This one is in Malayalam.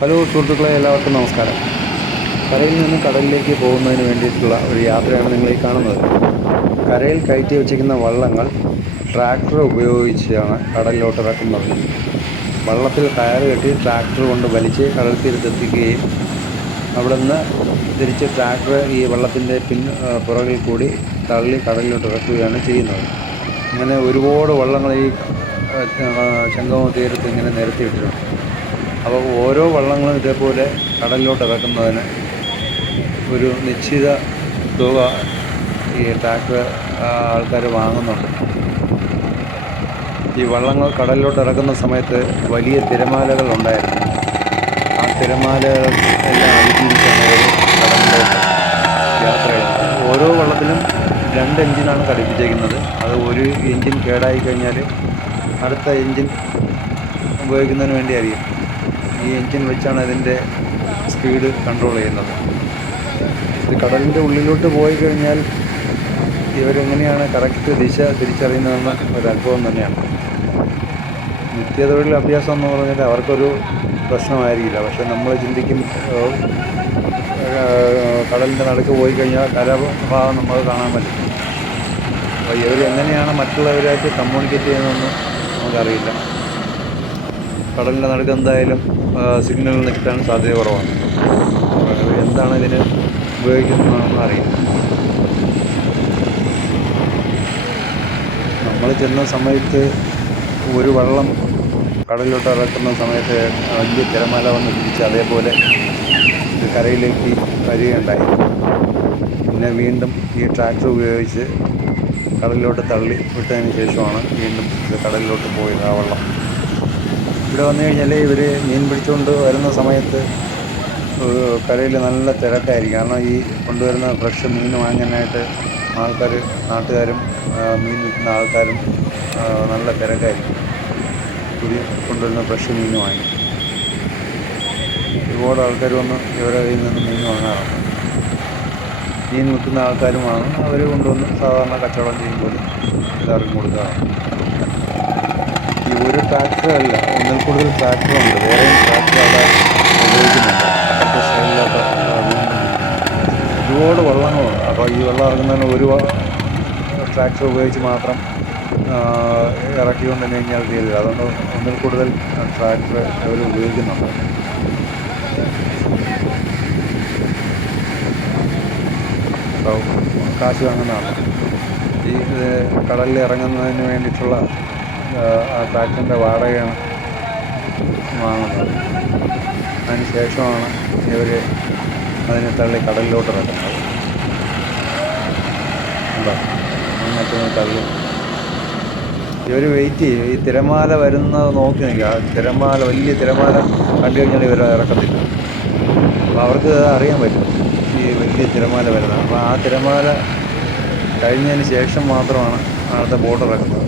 ഹലോ സുഹൃത്തുക്കളെ എല്ലാവർക്കും നമസ്കാരം. കരയിൽ നിന്ന് കടലിലേക്ക് പോകുന്നതിന് വേണ്ടിയിട്ടുള്ള ഒരു യാത്രയാണ് നിങ്ങൾ ഈ കാണുന്നത്. കരയിൽ കയറ്റി വെച്ചിരിക്കുന്ന വള്ളങ്ങൾ ട്രാക്ടർ ഉപയോഗിച്ചാണ് കടലിലോട്ട് ഇറക്കുന്നത്. വള്ളത്തിൽ കയറ് കെട്ടി ട്രാക്ടർ കൊണ്ട് വലിച്ച് കടൽ തീരത്തെത്തിക്കുകയും അവിടെ നിന്ന് തിരിച്ച് ട്രാക്ടർ ഈ വള്ളത്തിന്റെ പിൻ പുറകിൽ കൂടി തള്ളി കടലിലോട്ട് ഇറക്കുകയാണ് ചെയ്യുന്നത്. ഇങ്ങനെ ഒരുപാട് വള്ളങ്ങൾ ഈ ശംഖമ തീരത്ത് ഇങ്ങനെ നിരത്തിയിട്ടിട്ടുണ്ട് അപ്പോൾ ഓരോ വള്ളങ്ങളും ഇതേപോലെ കടലിലോട്ട് ഇറക്കുന്നതിന് ഒരു നിശ്ചിത തുക ഈ ടാക്ക് ആൾക്കാർ വാങ്ങുന്നുണ്ട്. ഈ വള്ളങ്ങൾ കടലിലോട്ട് ഇറക്കുന്ന സമയത്ത് വലിയ തിരമാലകൾ ഉണ്ടായിരുന്നു. ആ തിരമാലകൾ എല്ലാം അതിജീവിച്ചാണ് കടലിലോട്ട് യാത്ര ഓരോ വള്ളത്തിലും രണ്ട് എഞ്ചിനാണ് ഘടിപ്പിച്ചേക്കുന്നത്. അത് ഒരു എഞ്ചിൻ കേടായി കഴിഞ്ഞാൽ അടുത്ത എഞ്ചിൻ ഉപയോഗിക്കുന്നതിന് വേണ്ടിയായിരിക്കും. ഈ എൻജിൻ വെച്ചാണ് ഇതിന്റെ സ്പീഡ് കൺട്രോൾ ചെയ്യുന്നത്. ഇത് കടലിന്റെ ഉള്ളിലോട്ട് പോയി കഴിഞ്ഞാൽ ഇവരെങ്ങനെയാണ് കറക്റ്റ് ദിശ തിരിച്ചറിയുന്നതെന്ന് ഒരു അത്ഭുതം തന്നെയാണ്. നിത്യതൊഴിൽ അഭ്യാസം എന്ന് പറഞ്ഞാൽ അവർക്കൊരു പ്രശ്നമായിരിക്കില്ല. പക്ഷേ നമ്മൾ ചിന്തിക്കും കടലിന്റെ നടുക്ക് പോയി കഴിഞ്ഞാൽ കലാഭാവം നമ്മൾ കാണാൻ പറ്റും. അപ്പോൾ ഇവർ എങ്ങനെയാണ് മറ്റുള്ളവരായിട്ട് കമ്മ്യൂണിക്കേറ്റ് ചെയ്യുന്നതെന്ന് നമുക്കറിയില്ല. കടലിന്റെ നടുക്ക് എന്തായാലും സിഗ്നൽ നിൽക്കാൻ സാധ്യത കുറവാണ്. എന്താണ് ഇതിന് ഉപയോഗിക്കുന്നതെന്ന് അറിയില്ല. നമ്മൾ ചെന്ന സമയത്ത് ഒരു വള്ളം കടലിലോട്ട് ഇറക്കുന്ന സമയത്ത് വലിയ തിരമാല വന്ന് തിരിച്ച് അതേപോലെ കരയിലേക്ക് വരികയുണ്ടായി. പിന്നെ വീണ്ടും ഈ ട്രാക്ടർ ഉപയോഗിച്ച് കടലിലോട്ട് തള്ളി വിട്ടതിന് ശേഷമാണ് വീണ്ടും ഇത് കടലിലോട്ട് പോയത് ആ വള്ളം. ഇവിടെ വന്നു കഴിഞ്ഞാൽ ഇവർ മീൻ പിടിച്ചുകൊണ്ട് വരുന്ന സമയത്ത് കരയിൽ നല്ല തിരക്കായിരിക്കും. കാരണം ഈ കൊണ്ടുവരുന്ന ഫ്രഷ് മീൻ വാങ്ങാനായിട്ട് ആൾക്കാർ നാട്ടുകാരും മീൻ വിൽക്കുന്ന ആൾക്കാരും നല്ല തിരക്കായിരിക്കും. പുതിയ കൊണ്ടുവരുന്ന ഫ്രഷ് മീൻ വാങ്ങി. ഒരുപാട് ആൾക്കാർ വന്ന് ഇവരുടെ കയ്യിൽ നിന്ന് മീൻ വാങ്ങാറുണ്ട്. മീൻ വിൽക്കുന്ന ആൾക്കാരും വാങ്ങും അവർ കൊണ്ടുവന്ന് സാധാരണ കച്ചവടം ചെയ്യുമ്പോൾ എല്ലാവർക്കും കൊടുക്കാറുണ്ട്. ഒരു ട്രാക്ടർ അല്ല. ഒന്നിൽ കൂടുതൽ ട്രാക്ടറുണ്ട് വേറെയും ട്രാക്ടർ അവിടെ ഉപയോഗിക്കുന്നുണ്ട്. ഒരുപാട് വള്ളങ്ങളുണ്ട്. അപ്പോൾ ഈ വെള്ളം ഇറങ്ങുന്നതിന് ഒരു ട്രാക്ടർ ഉപയോഗിച്ച് മാത്രം ആ, ഇറക്കിക്കൊണ്ട് തന്നെ കഴിഞ്ഞാൽ തീരില്ല അതുകൊണ്ട് ഒന്നിൽ കൂടുതൽ ട്രാക്ടർ അവർ ഉപയോഗിക്കുന്നുണ്ട്. കാശ് വാങ്ങുന്നതാണ്. ഈ കടലിൽ ഇറങ്ങുന്നതിന് വേണ്ടിയിട്ടുള്ള ആ, ഫ്ലാറ്റിന്റെ വാടകയാണ് വാങ്ങുന്നത്. അതിന് ശേഷമാണ് ഇവർ അതിനെ തള്ളി കടലിലോട്ട് ഇറക്കുന്നത്. അങ്ങനത്തെ തള്ളി. ഇവർ വെയിറ്റ് ചെയ്യും. ഈ തിരമാല വരുന്നത് നോക്കി നിൽക്കുക. ആ തിരമാല വലിയ തിരമാല കണ്ടു കഴിഞ്ഞാൽ ഇവർ ഇറക്കത്തില്ല. അപ്പോൾ അവർക്ക് അറിയാൻ പറ്റും. ഈ വലിയ തിരമാല വരുന്നത്. അപ്പോൾ ആ തിരമാല കഴിഞ്ഞതിന് ശേഷം മാത്രമാണ് അടുത്ത ബോട്ട് ഇറക്കുന്നത്.